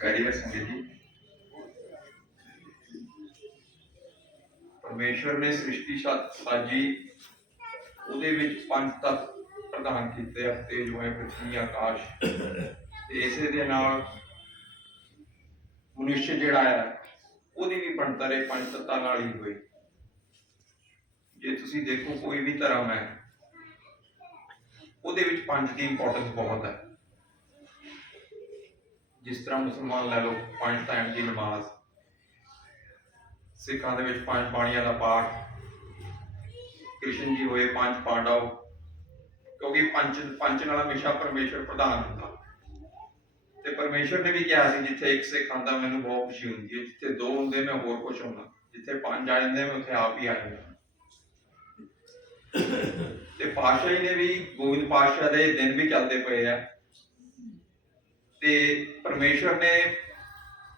Career ਸੰਗਤ ਜੀ। ਨੇ ਸ੍ਰਿਸ਼ਟੀ ਸਾਜੀ ਉਹਦੇ ਵਿੱਚ ਪੰਜ ਤੱਤ ਪ੍ਰਦਾਨ ਕੀਤੇ ਆ ਤੇਜ ਹੋਏ ਪ੍ਰਥਵੀ ਆਕਾਸ਼ ਤੇ ਇਸੇ ਦੇ ਨਾਲ ਮਨੁੱਖ ਜਿਹੜਾ ਆ, ਉਹਦੀ ਵੀ ਬਣਤਰ ਇਹ ਪੰਜ ਤੱਤਾਂ ਨਾਲ ਹੀ ਹੋਈ ਜੇ ਤੁਸੀਂ ਦੇਖੋ ਕੋਈ ਵੀ ਧਰਮ ਹੈ, ਉਹਦੇ ਵਿੱਚ ਪੰਜ ਦੀ ਇੰਪੋਰਟੈਂਸ ਬਹੁਤ ਹੈ। ਜਿਸ ਤਰ੍ਹਾਂ ਮੁਸਲਮਾਨ ਲੈ ਲਓ, ਪੰਜ ਟਾਈਮ ਦੀ ਨਮਾਜ਼। ਸਿੱਖਾਂ ਦੇ ਵਿੱਚ ਪੰਜ ਬਾਣੀਆਂ ਦਾ ਪਾਠ। ਕ੍ਰਿਸ਼ਨ ਜੀ ਹੋਏ, ਪੰਜ ਪਾਂਡਵ। ਕਿਉਂਕਿ ਪੰਜ ਪੰਜ ਨਾਲ ਹਮੇਸ਼ਾ ਪਰਮੇਸ਼ਰ ਪ੍ਰਧਾਨ ਹੁੰਦਾ। ਤੇ ਪਰਮੇਸ਼ਰ ਨੇ ਵੀ ਕਿਹਾ ਸੀ, ਜਿੱਥੇ ਇੱਕ ਸਿੱਖ ਆਂਦਾ ਮੈਨੂੰ ਬਹੁਤ ਖੁਸ਼ੀ ਹੁੰਦੀ ਹੈ। ਜਿੱਥੇ ਦੋ ਹੁੰਦੇ, ਮੈਂ ਹੋਰ ਖੁਸ਼ ਹੁੰਦਾ। ਜਿੱਥੇ ਪੰਜ ਆ ਜਾਂਦੇ, ਮੈਂ ਉੱਥੇ ਆਪ ਹੀ ਆ ਜਾਂਦਾ। ਤੇ ਜੀ ਨੇ ਵੀ ਗੋਬਿੰਦ ਪਾਤਸ਼ਾਹ ਦੇ ਦਿਨ ਵੀ ਚੱਲਦੇ ਪਏ ਆ। ਤੇ ਪਰਮੇਸ਼ਰ ਨੇ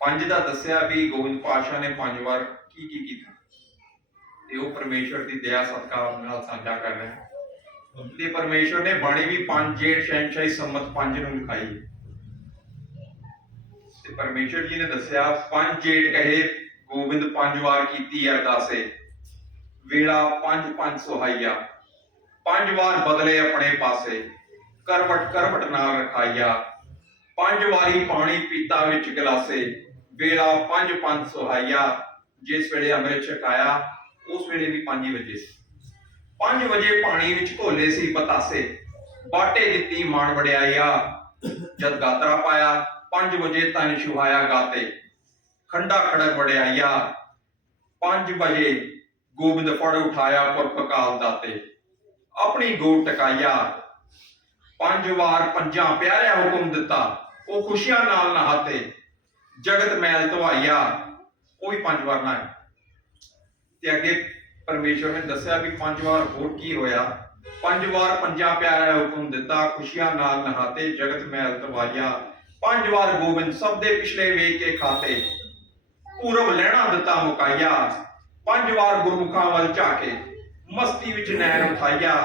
ਪੰਜ ਦਾ ਦੱਸਿਆ ਵੀ ਗੋਬਿੰਦ ਪਾਤਸ਼ਾਹ ਨੇ ਪੰਜ ਵਾਰ ਕੀ ਕੀ ਕੀਤਾ। ਤੇ ਉਹ ਪਰਮੇਸ਼ਰ ਦੀ ਦਇਆ ਸਤਿਕਾਰ ਨਾਲ ਸਾਂਝਾ ਕਰ ਰਿਹਾ ਤੇ ਪਰਮੇਸ਼ਰ ਨੇ ਬਾਣੀ ਵੀ ਪੰਜ ਜੇਠ, ਸ਼ਹਿਨਸ਼ਾਹੀ, ਸੰਮਤ ਪੰਜ ਨੂੰ ਲਿਖਾਈ ਤੇ ਪਰਮੇਸ਼ਰ ਜੀ ਨੇ ਦੱਸਿਆ, ਪੰਜ ਜੇਠ ਕਹੇ, ਗੋਬਿੰਦ ਪੰਜ ਵਾਰ ਕੀਤੀ ਅਰਦਾਸੇ। ਵੇਲਾ ਪੰਜ ਪੰਜ ਸੁਹਾਈਆ। ਪੰਜ ਵਾਰ ਬਦਲੇ ਆਪਣੇ ਪਾਸੇ। ਕਰਵਟ ਕਰਵਟ ਨਾਲ ਰਖਾਈਆ। ਪੰਜ ਵਾਰੀ ਪਾਣੀ ਪੀਤਾ ਵਿੱਚ ਗਲਾਸੇ, ਵੇਲਾ ਪੰਜ ਪੰਜ ਸੁਹਾਇਆ, ਜਿਸ ਵੇਲੇ ਅੰਮ੍ਰਿਤ ਛਕਾਇਆ, ਉਸ ਵੇਲੇ ਵੀ ਪੰਜ ਵਜੇ ਸੀ। ਪੰਜ ਵਜੇ ਪਾਣੀ ਵਿੱਚ ਘੋਲੇ ਸੀ ਪਤਾਸੇ, ਬਾਟੇ ਦਿੱਤੀ ਮਾਣ ਵਡਿਆਈਆ ਜਦ ਗਾਤਰਾ ਪਾਇਆ, ਪੰਜ ਵਜੇ ਤਨ ਛੁਹਾਇਆ ਗਾਤੇ। ਖੰਡਾ ਖੜਕ ਵਡਿਆਈਆ ਪੰਜ ਵਜੇ ਗੋਬਿੰਦ ਫੜ ਉਠਾਇਆ ਪੁਰਖ ਦਾਤੇ। ਆਪਣੀ ਗੋਟ ਟਕਾਇਆ, ਪੰਜ ਵਾਰ ਪੰਜਾਂ ਪਿਆਰਿਆ ਹੁਕਮ ਦਿੱਤਾ ਉਹ ਖੁਸ਼ੀਆਂ ਨਾਲ ਨਹਾਤੇ, ਜਗਤ ਮੈਲ ਧਵਾਈਆ ਉਹ ਵੀ ਪੰਜ ਵਾਰ ਨਹਾਏ। ਤੇ ਅੱਗੇ ਪਰਮੇਸ਼ਵਰ ਨੇ ਦੱਸਿਆ ਵੀ ਪੰਜ ਵਾਰ ਹੋਰ ਕੀ ਹੋਇਆ? ਪੰਜ ਵਾਰ ਪੰਜਾਂ ਪਿਆਰਿਆ ਹੁਕਮ ਦਿੱਤਾ, ਖੁਸ਼ੀਆਂ ਨਾਲ ਨਹਾਤੇ, ਜਗਤ ਮੈਲ ਧਵਾਈਆ ਪੰਜ ਵਾਰ ਗੋਬਿੰਦ ਸਭ ਦੇ ਪਿਛਲੇ ਵੇਖ ਕੇ ਖਾਤੇ, ਪੂਰਬ ਲੈਣਾ ਦਿੱਤਾ, ਮੁਕਾਇਆ। ਪੰਜ ਵਾਰ ਗੁਰਮੁਖਾਂ ਵੱਲ ਝਾਕੇ, ਮਸਤੀ ਵਿੱਚ ਨਹਿਰ ਉਠਾਈਆ।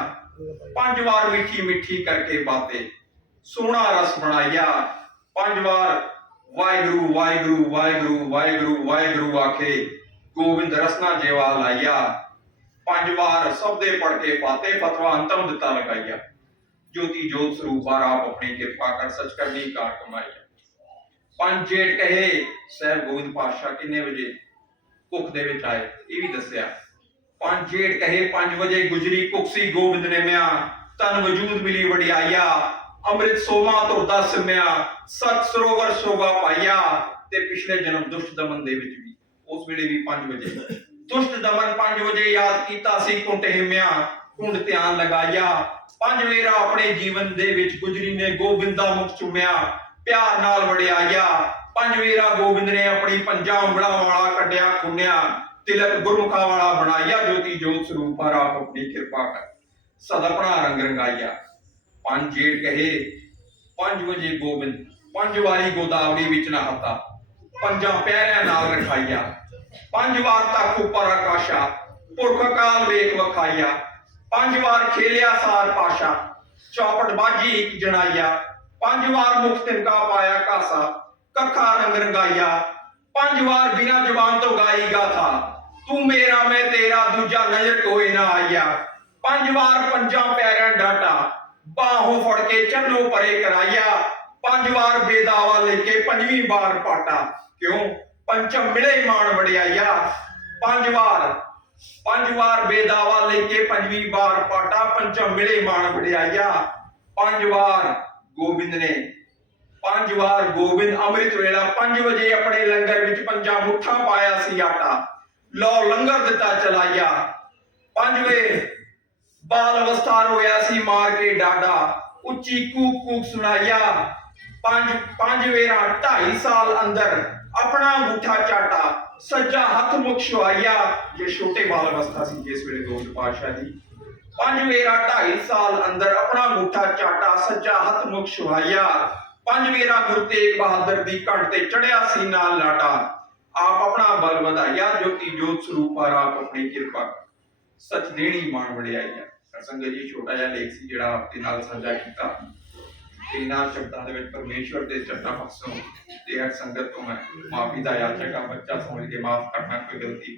ਪੰਜ ਵਾਰ ਮਿੱਠੀ ਮਿੱਠੀ ਕਰਕੇ ਬਾਤੇ, ਸੋਹਣਾ ਰਸ ਬਣਾਇਆ ਪੰਜ ਵਾਰ ਵਾਹਿਗੁਰੂ ਵਾਹਿਗੁਰੂ ਵਾਹਿਗੁਰੂ ਵਾਹਿਗੁਰੂ ਵਾਹਿਗੁਰੂ ਆਖੇ, ਗੋਬਿੰਦ ਰਸਨਾ ਜੇਵਾ ਲਾਇਆ। ਪੰਜ ਵਾਰ ਸਭ ਦੇ ਪੜ ਕੇ ਫਾਤੇ ਫਤਵਾ ਅੰਤਮ ਦਿੱਤਾ ਲਗਾਈਆ ਜੋਤੀ ਜੋਤ ਸਰੂਪ ਬਾਰ ਆਪ ਆਪਣੀ ਕਿਰਪਾ ਕਰ ਸਚ ਕਰਨੀ ਕਾਰ ਕਮਾਈਆ ਪੰਜ ਜੇਠ ਕਹੇ, ਸਹਿਬ ਗੋਬਿੰਦ ਪਾਤਸ਼ਾਹ ਕਿੰਨੇ ਵਜੇ ਕੁੱਖ ਦੇ ਵਿੱਚ ਆਏ? ਇਹ ਵੀ ਦੱਸਿਆ। ਪੰਜ ਜੇਠ ਕਹੇ 5 ਵਜੇ ਗੁਜਰੀ ਕੁਕਸੀ ਗੋਬਿੰਦ ਨੇ ਮਿਆ ਤਨ ਵਜੂਦ ਮਿਲੀ ਵਡਿਆਈਆ ਅੰਮ੍ਰਿਤ ਸੋਮਾ ਤੁਰਦਾ ਸਿਮਿਆ, ਸਤ ਸਰੋਵਰ ਸ਼ੋਭਾ ਪਾਈਆ ਤੇ ਪਿਛਲੇ ਜਨਮ ਦੁਸ਼ਟ ਦਮਨ ਦੇ ਵਿੱਚ ਵੀ। ਉਸ ਵੇਲੇ ਵੀ 5 ਵਜੇ। ਦੁਸ਼ਟ ਦਮਨ 5 ਵਜੇ ਯਾਦ ਕੀਤਾ ਸੀ, ਕੁੰਟ ਹਿਮਿਆ, ਕੁੰਡ ਧਿਆਨ ਲਗਾਇਆ। ਪੰਜ ਵੇਰਾ ਆਪਣੇ ਜੀਵਨ ਦੇ ਵਿੱਚ ਗੁਜਰੀ ਨੇ ਗੋਬਿੰਦ ਦਾ ਮੁਖ ਚੁੰਮਿਆ, ਪਿਆਰ ਨਾਲ ਵਡਿਆਈਆ ਪੰਜ ਵੇਰਾ ਗੋਬਿੰਦ ਨੇ ਆਪਣੀ ਪੰਜਾਂ ਉਂਗਲਾਂ ਵਾਲਾ ਕੱਢਿਆ, ਖੁੰਨਿਆ, ਤਿਲਕ ਗੁਰਮੁਖਾ ਵਾਲਾ ਬਣਾਇਆ, ਜੋਤੀ ਜੋਤ ਸਰੂਪ ਪਰ ਆਪ ਆਪਣੀ ਕਿਰਪਾ ਕਰ। ਸਦਾ ਆਪਣਾ ਰੰਗ ਰੰਗਾਇਆ। ਪੰਜ ਜੇਠ ਕਹੇ, ਪੰਜ ਵਜੇ ਗੋਬਿੰਦ, ਪੰਜ ਵਾਰੀ ਗੋਦਾਵਰੀ ਵਿੱਚ ਨਹਾਤਾ, ਪੰਜਾਂ ਪਿਆਰਿਆਂ ਨਾਲ ਰਖਾਈਆ, ਪੰਜ ਵਾਰ ਤੱਕ ਉੱਪਰ ਆਕਾਸ਼ਾ, ਪੁਰਖ ਕਾਲ ਵੇਖ ਵਖਾਈਆ, ਪੰਜ ਵਾਰ ਖੇਲਿਆ ਸਾਰ ਪਾਸ਼ਾ ਚੌਪਟ ਬਾਜੀ ਇੱਕ ਜਣਾਈਆ, ਪੰਜ ਵਾਰ ਮੁਖ ਤਿਨਕਾ ਪਾਇਆ ਕਾਸਾ ਕੱਖਾ ਰੰਗ ਰੰਗਾਈਆ, ਪੰਜ ਵਾਰ ਬਿਨਾ ਜ਼ੁਬਾਨ ਤੋਂ ਗਾਈ ਗਾਥਾ, ਤੂੰ ਮੇਰਾ, ਮੈਂ ਤੇਰਾ, ਦੂਜਾ ਨਜ਼ਰ ਕੋਈ ਨਾ ਆਇਆ ਪੰਜ ਵਾਰ ਪੰਜਾਂ ਪਿਆਰਿਆਂ ਡਾਟਾ ਬਾਹੋਂ ਫੜ ਕੇ ਚੱਲੋ ਪਰੇ ਕਰਾਇਆ। ਪੰਜ ਵਾਰ ਬੇਦਾਵਾ ਲੈ ਕੇ ਪੰਜਵੀਂ ਵਾਰ ਪਾਟਾ। ਕਿਉਂ? ਪੰਚਮ ਮਿਲੇ ਮਾਣ ਵਡਿਆਇਆ। ਪੰਜ ਵਾਰ ਪੰਜ ਵਾਰ ਬੇਦਾਵਾ ਲੈ ਕੇ ਪੰਜਵੀਂ ਵਾਰ ਪਾਟਾ, ਪੰਚਮ ਮਿਲੇ ਮਾਣ ਵਡਿਆਇਆ। ਪੰਜ ਵਾਰ ਗੋਬਿੰਦ ਨੇ, ਪੰਜ ਵਾਰ ਗੋਬਿੰਦ ਅੰਮ੍ਰਿਤ ਵੇਲਾ 5 ਵਜੇ ਆਪਣੇ ਲੰਗਰ ਵਿੱਚ ਪੰਜਾਂ ਮੁੱਠਾਂ ਪਾਇਆ ਸੀ ਆਟਾ। ਲੋ ਲੰਗਰ ਦਿੱਤਾ ਚਲਾਇਆ। ਪੰਜਵੇਂ ਬਾਲ ਅਵਸਥਾ ਰੋਇਆ ਸੀ ਮਾਰ ਕੇ ਡਾਡਾ, ਉੱਚੀ ਕੂਕ ਕੂਕ ਸੁਣਾਇਆ ਪੰਜ ਪੰਜ ਵੇਰਾ 2.5 ਸਾਲ ਅੰਦਰ ਆਪਣਾ ਅੰਗੂਠਾ ਚਾਟਾ, ਸੱਜਾ ਹੱਥ ਮੁਖ ਛੁਆਇਆ ਇਹ ਛੋਟੇ ਬਾਲ ਅਵਸਥਾ ਸੀ ਜਿਸ ਵੇਲੇ ਗੋਬਿੰਦ ਪਾਤਸ਼ਾਹ ਦੀ ਪੰਜ ਵੇਰਾ 2.5 ਸਾਲ ਅੰਦਰ ਆਪਣਾ ਅੰਗੂਠਾ ਚਾਟਾ, ਸੱਜਾ ਹੱਥ ਮੁਖ ਛੁਆਇਆ ਪੰਜ ਵੇਰਾ ਗੁਰੂ ਤੇਗ ਬਹਾਦਰ ਦੀ ਘੰਟ ਤੇ ਚੜਿਆ ਸੀ ਨਾਲ ਲਾਟਾ। ਆਪ ਆਪਣਾ ਬਲ ਵਧਾਇਆ ਜੋਤੀ ਜੋਤ ਸਰੂਪ ਪਰ ਆਪ ਆਪਣੀ ਕਿਰਪਾ। ਸਚ ਦੇਣੀ ਮਾਣ ਵਡਿਆਈਆ। ਸੰਗਤ ਜੀ ਛੋਟਾ ਜਿਹਾ ਲੇਖ ਸੀ ਜਿਹੜਾ ਆਪ ਨਾਲ ਸਾਂਝਾ ਕੀਤਾ। ਇਹਨਾਂ ਸ਼ਬਦਾਂ ਦੇ ਵਿੱਚ ਪਰਮੇਸ਼ਵਰ ਦੇ ਚਰਨਾਂ ਪਾਸੋਂ ਤੇ ਹਰ ਸੰਗਤ ਤੋਂ ਮੈਂ ਮਾਫੀ ਦਾ ਯਾਚਕ ਹਾਂ, ਬੱਚਾ ਸਮਝ ਕੇ ਮਾਫ ਕਰਨਾ ਕੋਈ ਗਲਤੀ